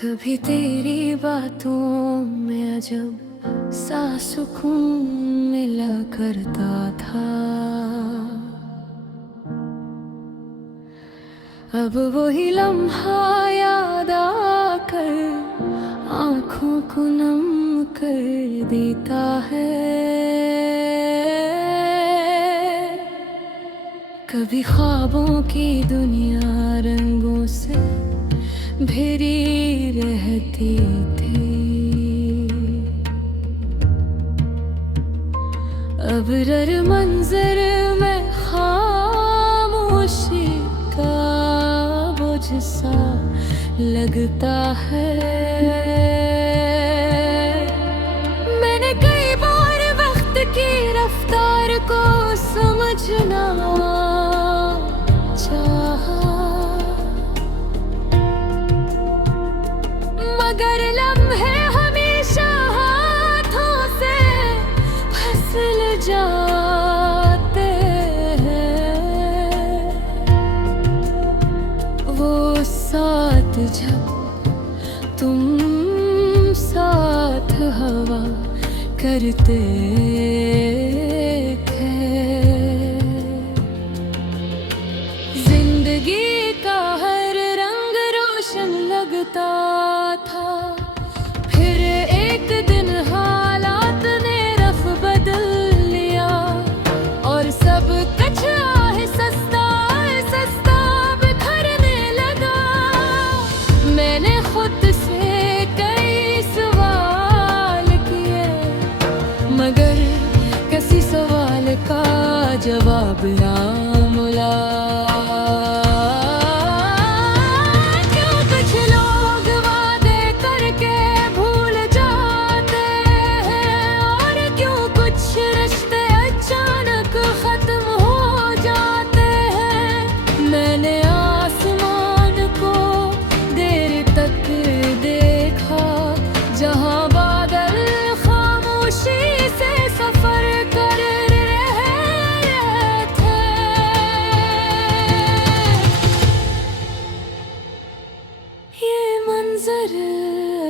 कभी तेरी बातों में अजब सा सुकून मिला करता था। अब वही लम्हा याद आकर आँखों को नम कर देता है। कभी ख्वाबों की दुनिया रंगों से भरी रहती थी, अब रर मंजर में खामोशी का बोझ सा लगता है। मैंने कई बार वक्त की रफ्तार को समझना चाहा, मगर लम्हे हमेशा हाथों से फिसल जाते हैं। वो साथ जब तुम साथ हवा करते थे, जिंदगी का हर रंग रोशन लगता था। फिर एक दिन हालात ने रफ बदल लिया और सब कुछ सस्ता बिखरने लगा। मैंने खुद से कई सवाल किए, मगर किसी सवाल का जवाब ना मिला।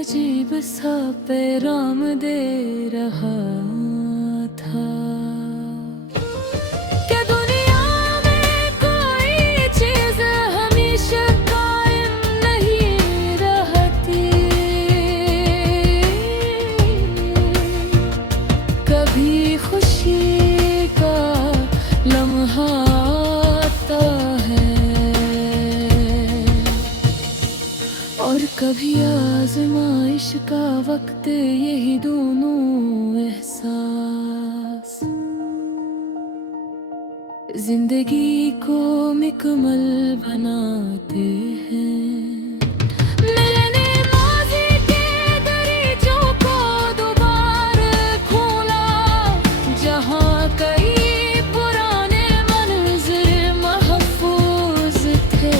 अजीब सा पैगाम दे रहा था कि दुनिया में कोई चीज हमेशा कायम नहीं रहती। कभी खुशी का लम्हा आता है और कभी आज़माइश का वक्त, यही दोनों एहसास जिंदगी को मुकम्मल बनाते हैं। मैंने माज़ी के दरीचों को दोबारा खोला, जहाँ कई पुराने मंज़र महफूज थे।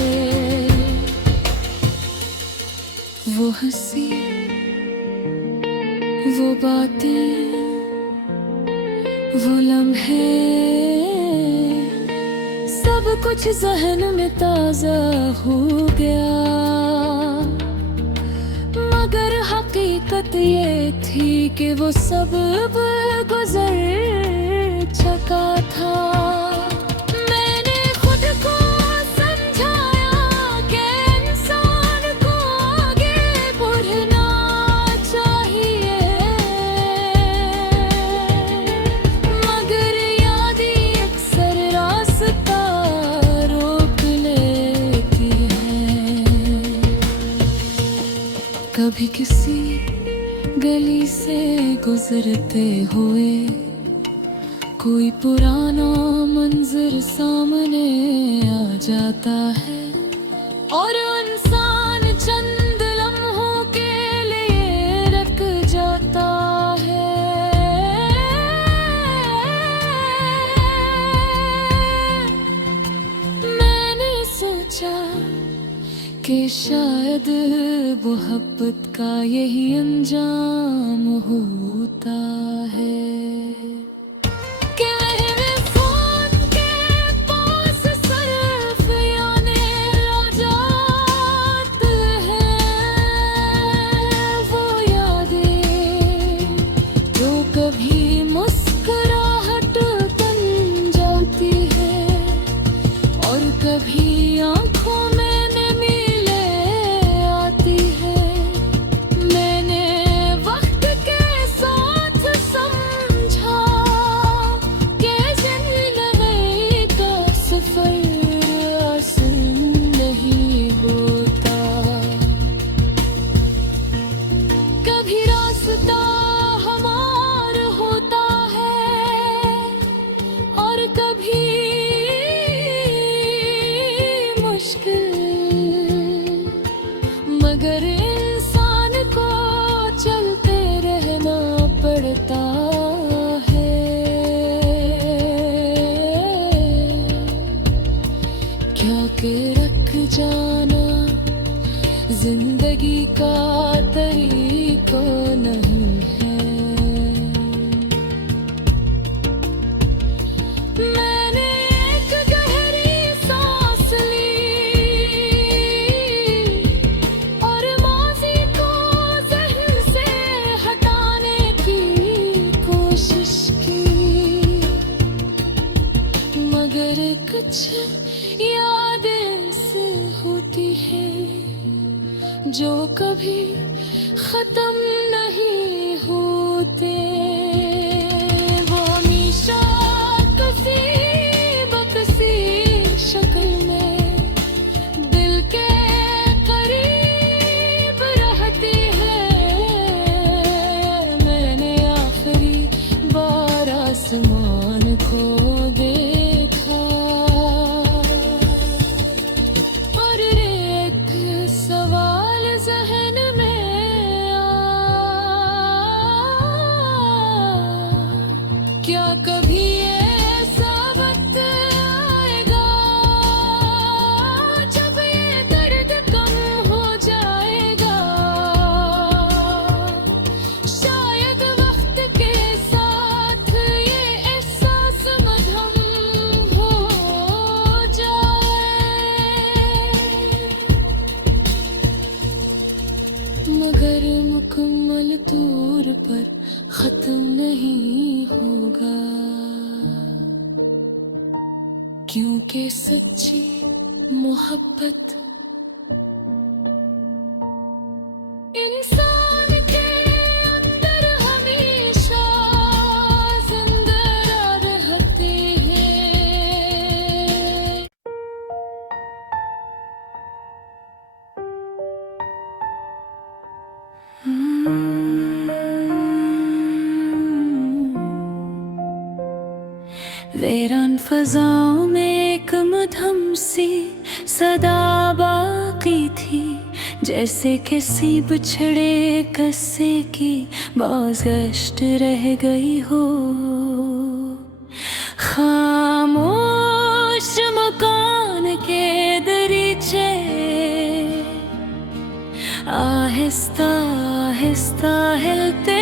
वो हंसी, वो बातें, वो लम्हे, सब कुछ ज़हन में ताज़ा हो गया। मगर हकीकत ये थी कि वो सब गुज़र चुका था। कभी किसी गली से गुजरते हुए कोई पुराना मंजर सामने आ जाता है और इंसान चंद लम्हों के लिए रुक जाता है। मैंने सोचा कि शायद मोहब्बत का यही अंजाम होता है कि मेरे फोन के पास सिर्फ याने आ जाते हैं। कभी आंखों में नमी ले आती है। मैंने वक्त के साथ समझा कि जिंदगी का सफर आसान नहीं होता। कभी रास्ता हमार होता है और कभी मुश्किल, मगर इंसान को चलते रहना पड़ता है। क्या के रख जाना जिंदगी का तरीका नहीं है। मैंने एक गहरी सांस ली और माज़ी को ज़हन से हटाने की कोशिश की, मगर कुछ यादें ऐसी होती हैं जो कभी खत्म नहीं होते। वो हमेशा किसी बकसी शक्ल में दिल के करीब रहती है। मैंने आखिरी बार आसमान को देखा और एक सवाल ज़हन में आया, क्या कभी ऐसा वक्त आएगा जब ये दर्द कम हो जाएगा। शायद वक्त के साथ ये एहसास मधम हो जाए, मगर मुकम्मल तौर पर खत्म नहीं होगा, क्योंकि सच्ची मोहब्बत इंसान के अंदर हमेशा जिंदा रहती है। वीरान फजाओं में एक मधम सी सदा बाकी थी, जैसे किसी बिछड़े कस्से की बाज़गश्त रह गई हो। खामोश मकान के दरीचे आहिस्ता आहिस्ता हिलते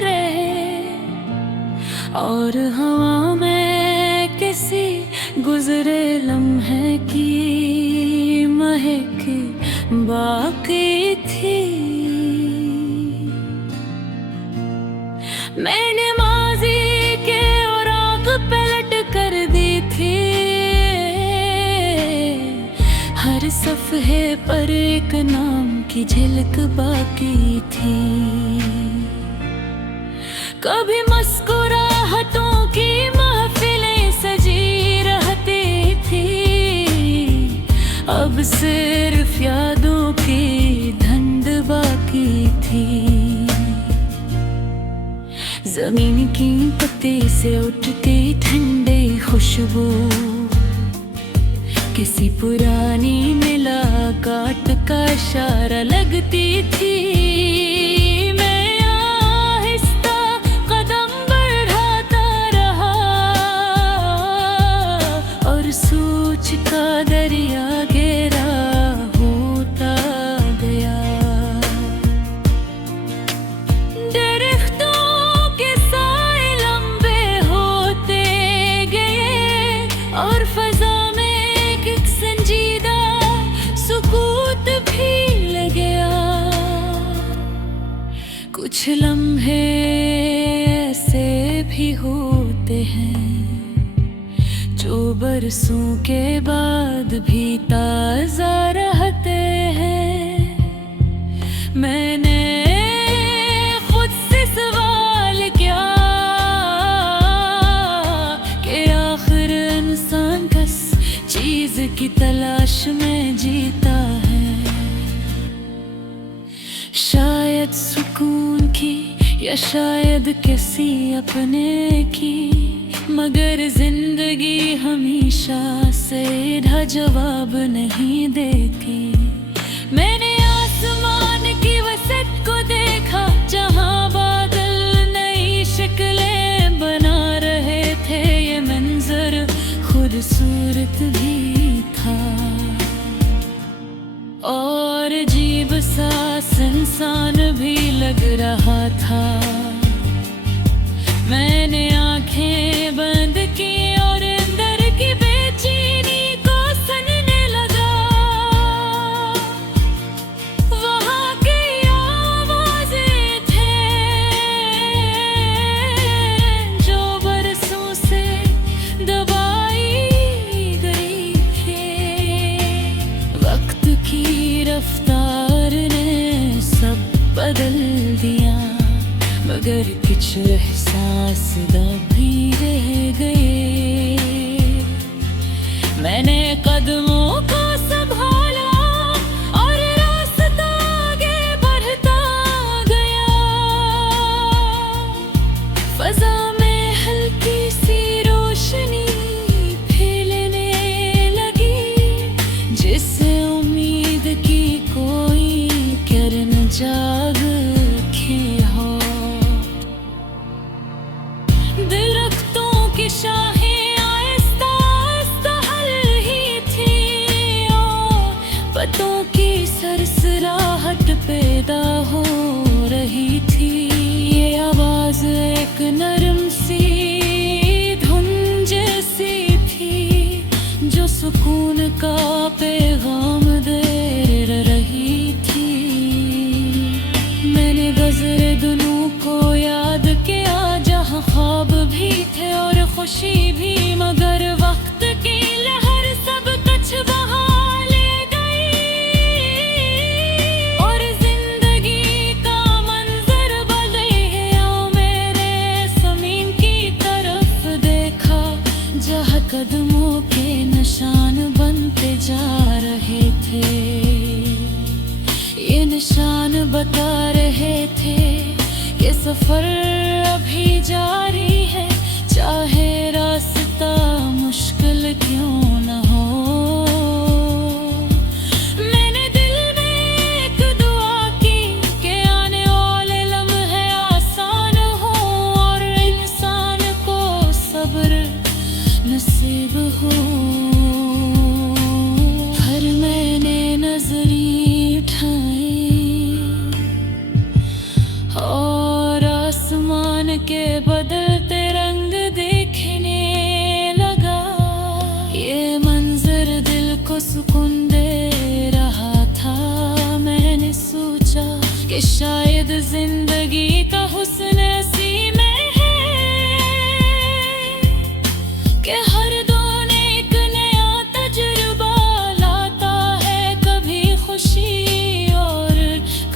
रहे और हवा में किसी गुजरे लम्हे की महक बाकी थी। मैंने माज़ी के औराक पलट कर दी थी, हर सफ़हे पर एक नाम की झलक बाकी थी। कभी मुस्कुराहटों की महफिलें सजी रहती थी, अब सिर्फ यादों की धुंध बाकी थी। ज़मीन की पत्ते से उठती ठंडी खुशबू किसी पुरानी मुलाकात का इशारा लगती थी। मैं आहिस्ता कदम बढ़ाता रहा और सोच का दरिया गहरा होता गया। दरख्तों के साए लंबे होते गए और फजा कुछ लम्हे ऐसे भी होते हैं जो बरसों के बाद भी ताजा रहते हैं। मैंने खुद से सवाल किया कि आखिर इंसान किस चीज की तलाश में जीता है। शायद सुकून की या शायद किसी अपने की, मगर जिंदगी हमेशा सीधा जवाब नहीं देती। मैंने आसमान की वसत को देखा जहां बादल नई शक्लें बना रहे थे। ये मंजर खूबसूरत भी था और अजीब सा इंसान भी लग रहा था। मैंने आंखें बंद की और अंदर की बेचैनी को सुनने लगा। वहाँ की आवाज़ें थे जो बरसों से दबाई गई थी। वक्त की रफ्तार ने सब बदल दिया, मगर कुछ एहसास दबी रह गए। मैंने कदमों को संभाला और रास्ता आगे बढ़ता गया। फजा में हल्की सी रोशनी फैलने लगी, जिससे उम्मीद की कोई किरण जाग दरख्तों की शाखें आहिस्ता आहिस्ता हल ही थी और पत्तों की सरसराहट पैदा हो रही थी। ये आवाज एक नरम सी धुन जैसी थी जो सुकून का पैगाम दे रही थी। मैंने गुज़रे दिनों को याद किया जहाँ ख्वाब भी थे और खुशी भी, मगर वक्त की लहर सब कुछ बहा ले गई और जिंदगी का मंजर बदल गया। मेरे ज़मीन की तरफ देखा जहाँ कदमों के निशान बनते जा रहे थे। ये निशान बता रहे थे ये सफर अभी जारी है, चाहे रास्ता मुश्किल क्यों न हो। मैंने दिल में एक दुआ की कि आने वाले लम्हे आसान हो और इंसान को सब्र नसीब हो। हर मैंने नजरें उठाई और आसमान के बदलते रंग देखने लगा। ये मंजर दिल को सुकून दे रहा था। मैंने सोचा कि शायद जिंदगी का हुस्न इसी में है कि हर दौर एक नया तजुर्बा लाता है, कभी खुशी और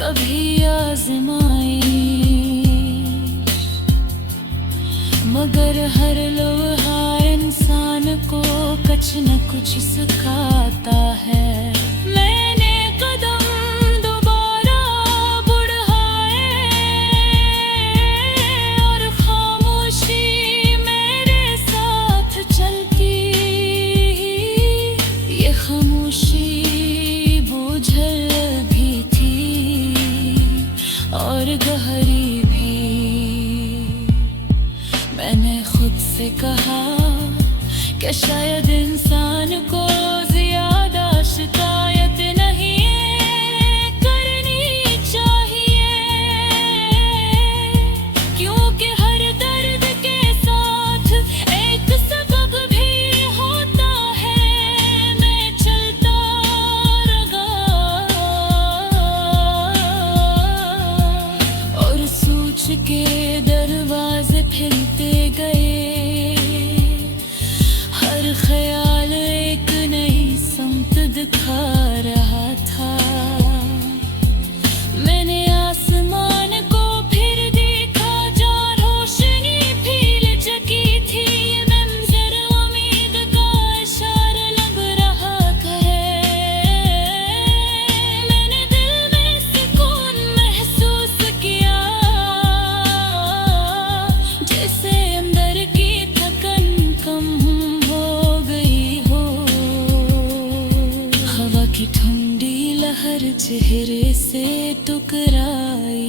कभी आज़माई, मगर हर लम्हा इंसान को कुछ न कुछ सिखाता है। मैंने कदम दोबारा बढ़ाए और खामोशी मेरे साथ चलती। ये खामोशी बोझल भी थी और गहरी भी। मैंने खुद से कहा कि शायद इंसान को ज्यादा शिकायत नहीं करनी चाहिए, क्योंकि हर दर्द के साथ एक सबब भी होता है। मैं चलता रहा और सोच के दरवाजे खुलते गए। हर की ठंडी लहर चेहरे से टकराई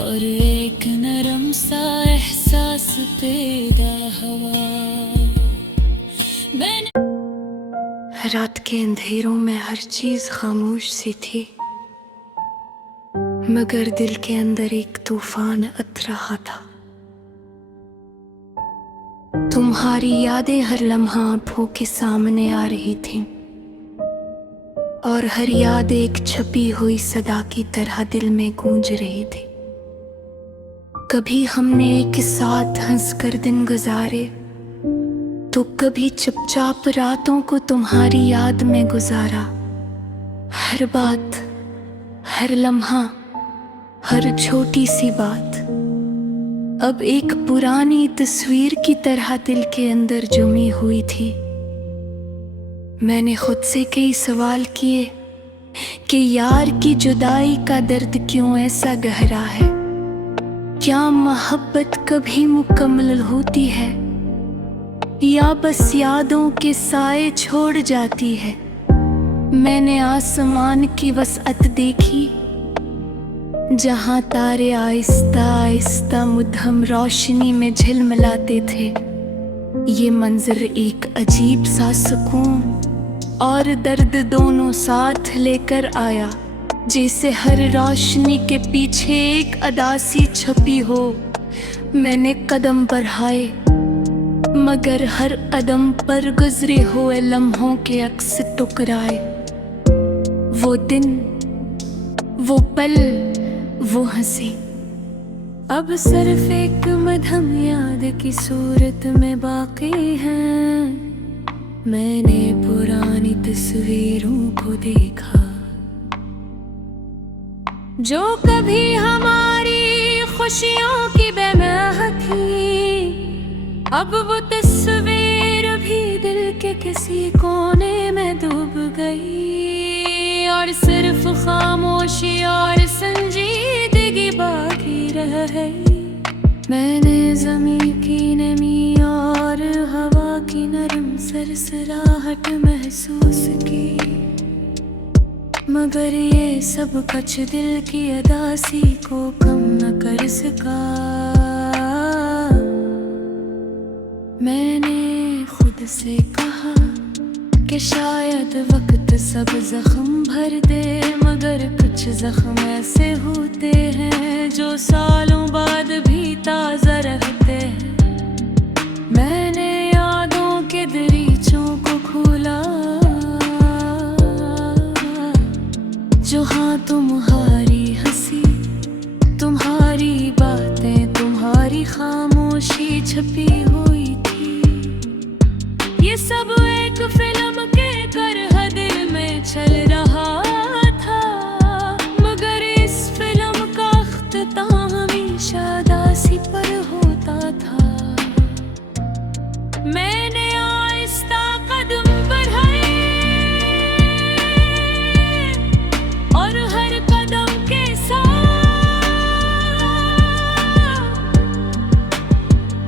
और एक नरम सा एहसास पैदा हुआ। रात के अंधेरों में हर चीज खामोश सी थी, मगर दिल के अंदर एक तूफान अत रहा था। तुम्हारी यादें हर लम्हा आंखों के सामने आ रही थीं, और हर याद एक छपी हुई सदा की तरह दिल में गूंज रही थी। कभी हमने एक साथ हंसकर दिन गुजारे, तो कभी चुपचाप रातों को तुम्हारी याद में गुजारा। हर बात, हर लम्हा, हर छोटी सी बात अब एक पुरानी तस्वीर की तरह दिल के अंदर जमी हुई थी। मैंने खुद से कई सवाल किए कि यार की जुदाई का दर्द क्यों ऐसा गहरा है। क्या मोहब्बत कभी मुकम्मल होती है या बस यादों के साए छोड़ जाती है। मैंने आसमान की वसअत देखी, जहां तारे आहिस्ता आहिस्ता मुद्दम रोशनी में झिलमिलाते थे। ये मंजर एक अजीब सा सुकून और दर्द दोनों साथ लेकर आया, जैसे हर रोशनी के पीछे एक अदासी छपी हो। मैंने कदम बढ़ाए, मगर हर कदम पर गुजरे हुए लम्हों के अक्स टुकराए। वो दिन, वो पल, वो हंसी अब सिर्फ एक मधम याद की सूरत में बाकी है। मैंने पुरानी तस्वीरों को देखा जो कभी हमारी खुशियों की बेमह थी। अब वो तस्वीर भी दिल के किसी कोने में डूब गई, और सिर्फ खामोशी और संजीदगी बाकी रह गई। मैंने ज़मीन की नमी और हवा की नरम सरसराहट महसूस की, मगर ये सब कुछ दिल की अदासी को कम न कर सका। मैंने खुद से कहा कि शायद वक्त सब जख्म भर दे, मगर कुछ जख्म ऐसे होते हैं जो सालों बाद भी ताज़ा रहते हैं। मैंने यादों के दरीचों को खोला, जहाँ तुम्हारी हंसी, तुम्हारी बातें, तुम्हारी खामोशी छपी हुई थी। ये सब एक फिल्म के तरह दिल में चल रहा था, मगर इस फिल्म का अख्ताम हमेशा दासी पर होता था। मैंने आहिस्ता कदम बढ़ाए और हर कदम के साथ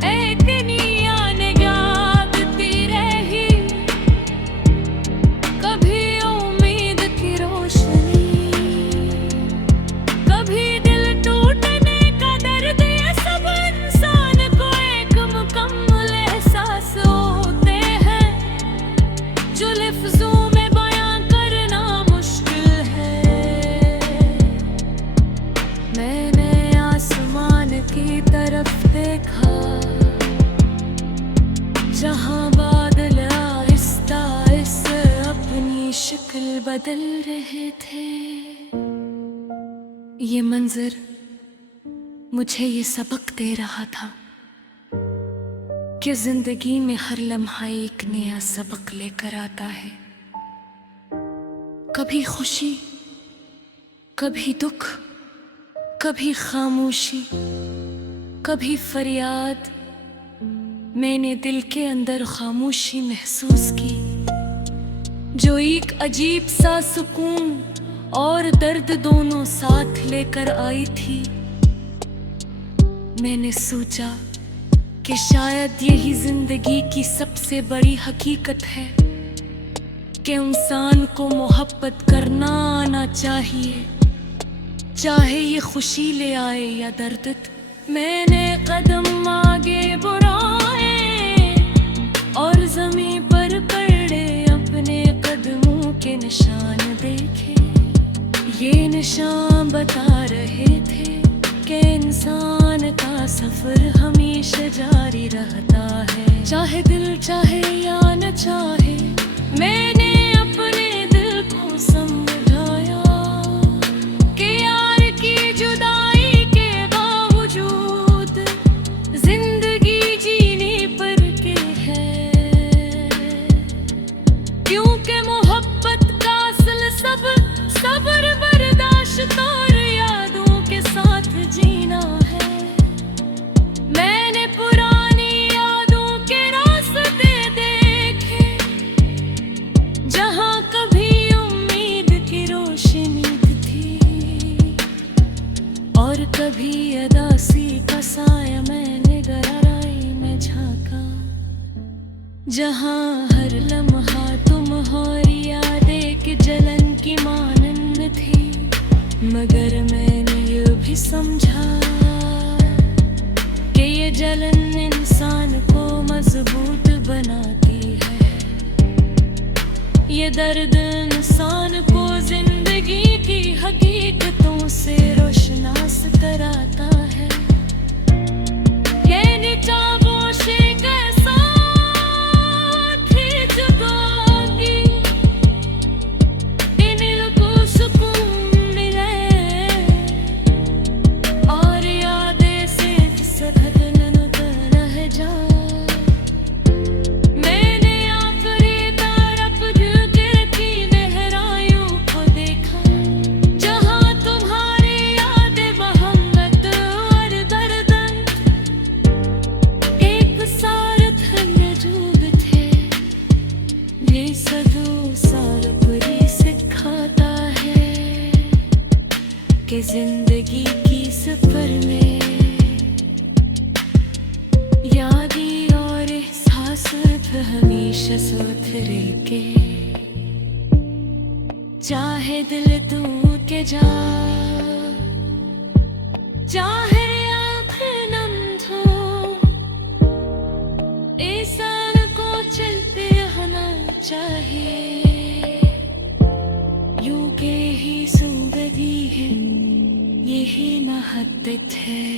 एक नियान जागती रही। कभी उम्मीद की रोशनी, कभी दिल टूटने का दर्द। ये सब इंसान को एक मुकम्मल एहसास होते हैं, जो लफ्जों में बयां करना मुश्किल है। मैंने आसमान की तरफ देखा, जहाँ बादल आहिस्ता आहिस्ता अपनी शक्ल बदल रहे थे। ये मंजर मुझे ये सबक दे रहा था कि जिंदगी में हर लम्हा एक नया सबक लेकर आता है। कभी खुशी, कभी दुख, कभी खामोशी, कभी फरियाद। मैंने दिल के अंदर खामोशी महसूस की, जो एक अजीब सा सुकून और दर्द दोनों साथ लेकर आई थी। मैंने सोचा कि शायद यही जिंदगी की सबसे बड़ी हकीकत है कि इंसान को मोहब्बत करना आना चाहिए, चाहे ये खुशी ले आए या दर्द। मैंने कदम आगे बढ़ाए और ज़मीं पर पड़े अपने कदमों के निशान देखे। ये निशान बता रहे थे कि इंसान का सफर हमेशा जारी रहता है, चाहे दिल चाहे या न चाहे। मैंने अपने दिल को समझाया कि यार की जुदाई के बावजूद जिंदगी जीने पर के है, क्योंकि मोहब्बत का असल सब सब्र बर्दाश्त और यादों के साथ जीना है। मैंने पुरानी यादों के रास्ते देखे जहां कभी उम्मीद की रोशनी थी और कभी अदासी का साया। मैंने गहराई में झांका जहां हर लम्हा तुम्हारी यादें की जलन की मानंद थी, मगर मैंने ये भी समझा कि ये जलन इंसान को मजबूत बनाती है। ये दर्द इंसान को जिंदगी की हकीकतों से रोशनास कराता है। ये निचाबोशे कैसा थी जुदाई, इन को सुकून मिले और यादें से सधक ननद रह जा। मैंने आखिरी तरफ दिल की गहराइयों को देखा जहां तुम्हारी यादें मोहब्बत और दर्दन एक साथ मौजूद थे। ये सदों साल परी सिखाता है कि जिंदगी की सफर में यादी और एहसास हमेशा साथ रह के, चाहे दिल तू के जा चाहे आँख नम हो, इंसान को चलते रहना चाहिए। यूं के ही जिंदगी है, यही महत्व है।